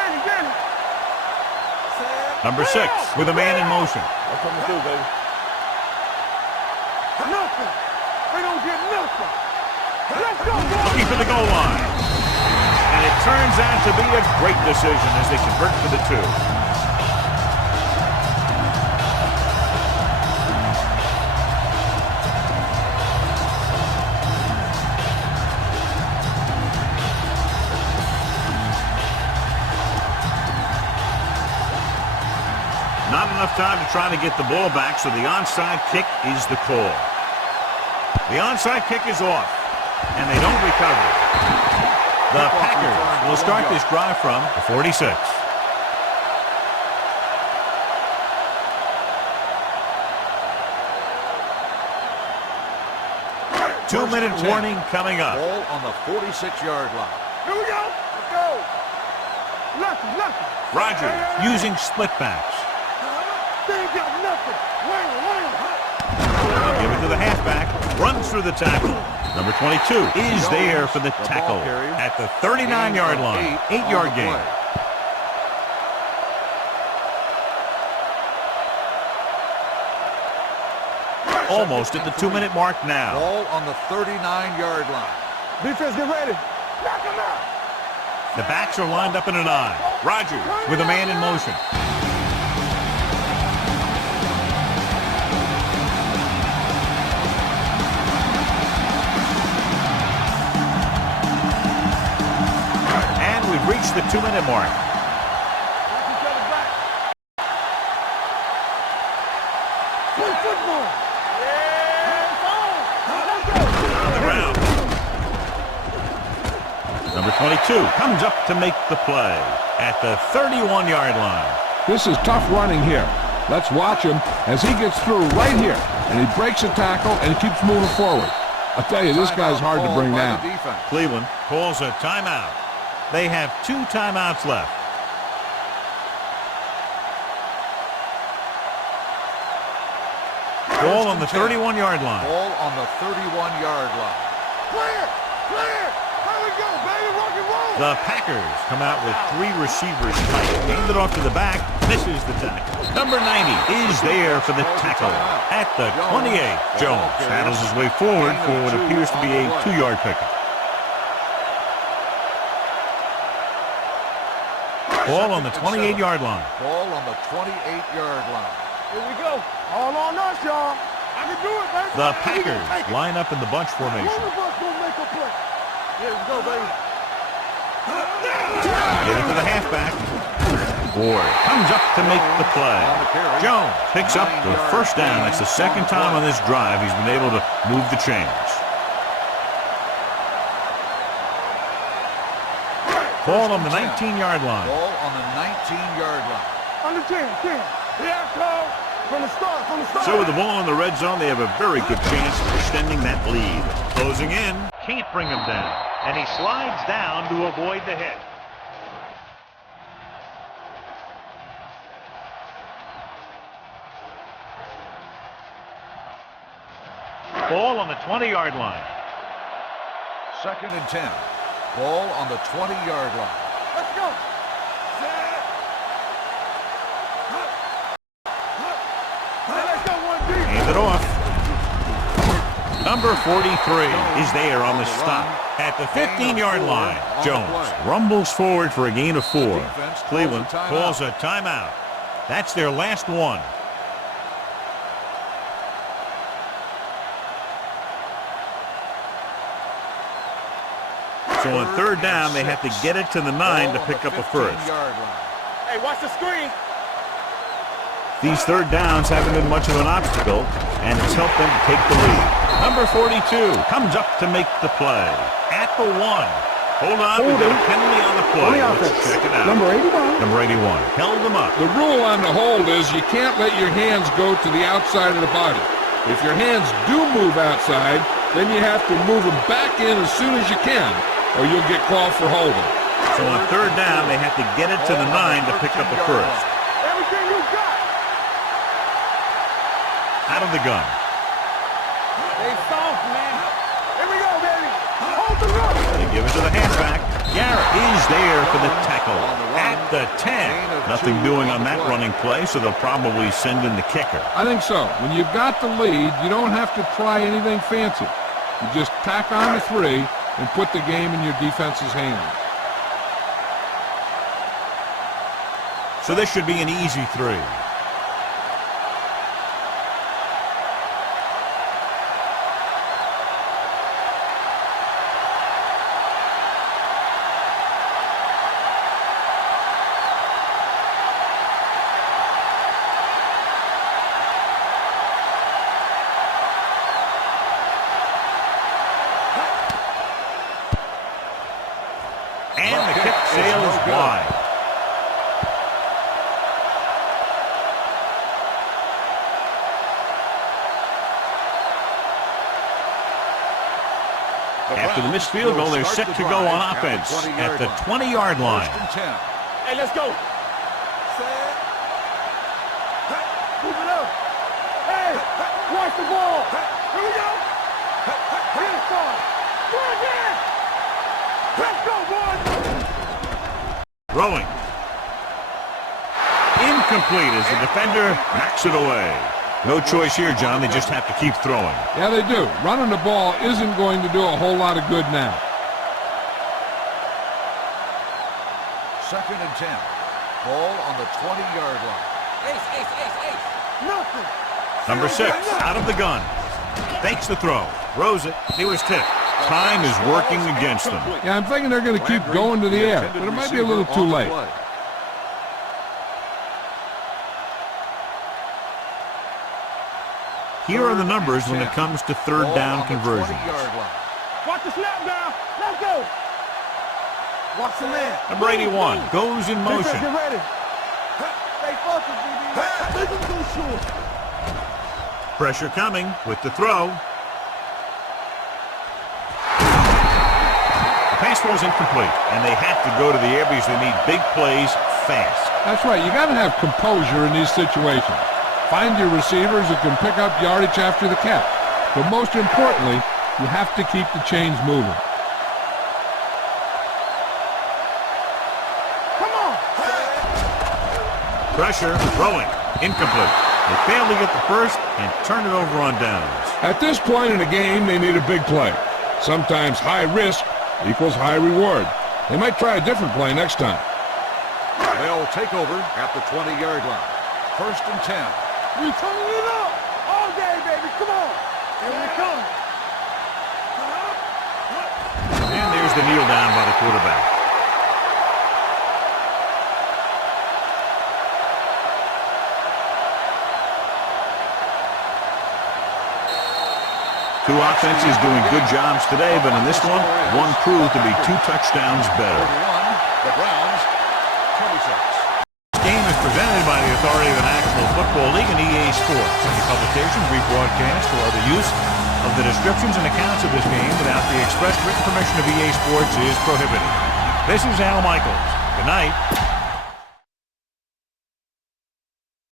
Number 6 with a man in motion. I'm coming through, baby. Nothing. They don't get nothing. Let's go, boys. Looking for the goal line. And it turns out to be a great decision as they convert to the 2. Not enough time to try to get the ball back, so the onside kick is the call. The onside kick is off, and they don't recover. The Packers will start this drive from the 46. Two-minute warning coming up. Ball on the 46-yard line. Here we go. Let's go. Nothing. Rogers using split backs. They ain't got nothing. Wham. They'll give it to the halfback. Runs through the tackle. Number 22 is there for the tackle at the 39-yard line. 8-yard gain. Almost at the 2-minute mark now. Ball on the 39-yard line. Defense, get ready. Knock him out. The backs are lined up in an I. Rogers with a man in motion. And we've reached the 2-minute mark. Play football. On the ground. Number 22 comes up to make the play at the 31-yard line. This is tough running here. Let's watch him as he gets through right here, and he breaks a tackle and keeps moving forward. I'll tell you, this guy's hard to bring down. Cleveland calls a timeout. They have 2 timeouts left. Ball on the 31-yard line. Ball on the 31-yard line. Clear! Clear! There we go, baby! Rock and roll! The Packers come out with 3 receivers tight. Hand it off to the back. Misses the tackle. Number 90 is there for the tackle. At the 28, Jones saddles his way forward for what appears to be a 2-yard pickup. Ball on the 28-yard line. Ball on the 28-yard line. Here we go. All on us, y'all. I can do it, baby. The Packers line up in the bunch formation. One of us gonna make a play. Here we go, baby. Get it to the halfback. Ward comes up to make the play. Jones picks up the first down. That's the second time on this drive he's been able to move the chains. Ball on the 19-yard line. Ball on the 19-yard line. On the 10. Yeah, Cole. From the start. So with the ball in the red zone, they have a very good chance of extending that lead. Closing in. Can't bring him down. And he slides down to avoid the hit. Ball on the 20-yard line. 2nd and 10. Ball on the 20-yard line. Let's go. Hand it off. Number 43 is there on the stop. At the 15-yard line, Jones rumbles forward for a gain of 4. Cleveland calls a timeout. That's their last one. So on 3rd down, they have to get it to the 9 to pick up a first. Hey, watch the screen. These 3rd downs haven't been much of an obstacle, and it's helped them take the lead. Number 42 comes up to make the play. At the 1. Hold on, we've got a penalty on the play. Let's check it out. Number 81. Number 81 held them up. The rule on the hold is you can't let your hands go to the outside of the body. If your hands do move outside, then you have to move them back in as soon as you can, or you'll get called for holding. So on 3rd down, they have to get it to the 9 to pick up a first. Everything you got. Out of the gun. They soft, man. Here we go, baby. Hold the run. They give it to the halfback. Garrett is there for the tackle. At the 10. Nothing doing on that running play, so they'll probably send in the kicker. I think so. When you've got the lead, you don't have to try anything fancy. You just tack on the 3 and put the game in your defense's hands. So this should be an easy 3. And the kick sails wide. After the missed field goal, they're set to go on offense at the 20-yard line. Hey, let's go. Move it up. Hey, watch the ball. Here we go. Get it started. Go again. Let's go, boys. Throwing. Incomplete as the defender knocks it away. No choice here, John. They just have to keep throwing. Yeah, they do. Running the ball isn't going to do a whole lot of good now. 2nd and 10. Ball on the 20-yard line. Ace. Nothing. Number 6, out of the gun. Fakes the throw. Throws it. He was tipped. Time is working against them. Yeah, I'm thinking they're going to keep going to the air, but it might be a little too late. Here are the numbers when it comes to 3rd down conversions. Watch the snap down. Let's go. Watch the man. Number 81 goes in motion. Get ready. Stay focused, DB. This is too short. Pressure coming with the throw. The pass was incomplete, and they have to go to the air because they need big plays fast. That's right. You got to have composure in these situations. Find your receivers who can pick up yardage after the catch. But most importantly, you have to keep the chains moving. Come on. Pressure, throwing, incomplete. They fail to get the first and turn it over on downs. At this point in the game, they need a big play. Sometimes high risk equals high reward. They might try a different play next time. They'll take over at the 20-yard line. 1st and 10. We turning it up all day, baby. Come on. Here we come. And there's the kneel down by the quarterback. Two offenses doing good jobs today, but in this one proved to be 2 touchdowns better. 41, the Browns, 26. This game is presented by the authority of the National Football League and EA Sports. Any publication, rebroadcast, or other use of the descriptions and accounts of this game without the express written permission of EA Sports is prohibited. This is Al Michaels. Good night.